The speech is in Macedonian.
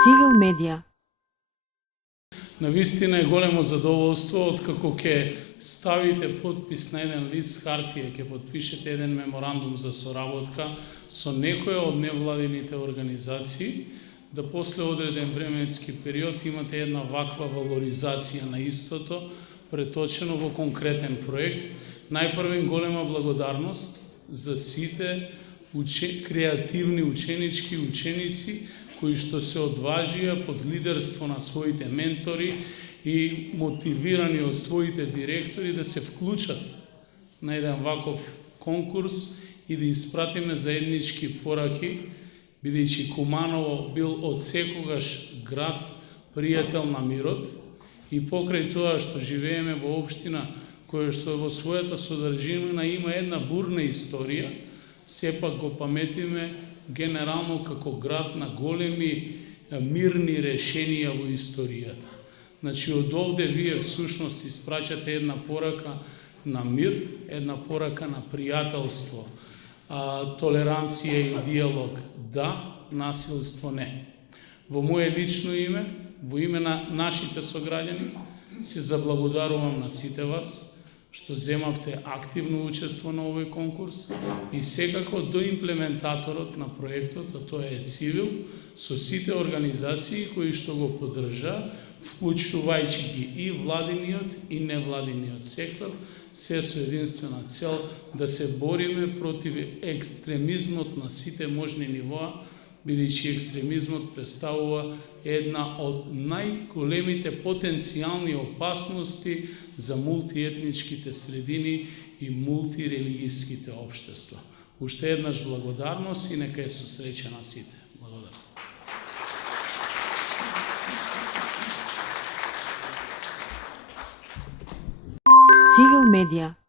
Цивил медија. Навистина е големо задоволство откако ќе ставите подпис на еден лист хартија, ќе подпишете еден меморандум за соработка со некоја од невладините организации, да после одреден временски период имате една ваква валоризација на истото, преточено во конкретен проект. Најпрво голема благодарност за сите креативни ученички ученици кои што се одважија под лидерство на своите ментори и мотивирани од своите директори да се вклучат на еден ваков конкурс и да испратиме заеднички пораки, бидејќи Куманово бил од секогаш град пријател на мирот и покрај тоа што живееме во општина која што во својата содржина има една бурна историја, сепак го паметиме генерално како град на големи мирни решенија во историјата. Значи, од овде вие всушност испраќате една порака на мир, една порака на пријателство, толеранција и диалог да, насилство не. Во моје лично име, во име на нашите сограѓани, се заблагодарувам на сите вас што земавте активно учество на овој конкурс и секако до имплементаторот на проектот, а тоа е Цивил, со сите организации кои што го поддржа, вклучувајќи ги и владиниот и невладиниот сектор, се со единствена цел да се бориме против екстремизмот на сите можни нивоа, бидејќи екстремизмот представува една од најголемите потенцијални опасности за мултиетничките средини и мултирелигиските општества. Уште еднаш благодарност и нека е со среќа на сите. Благодарам. Цивил медија.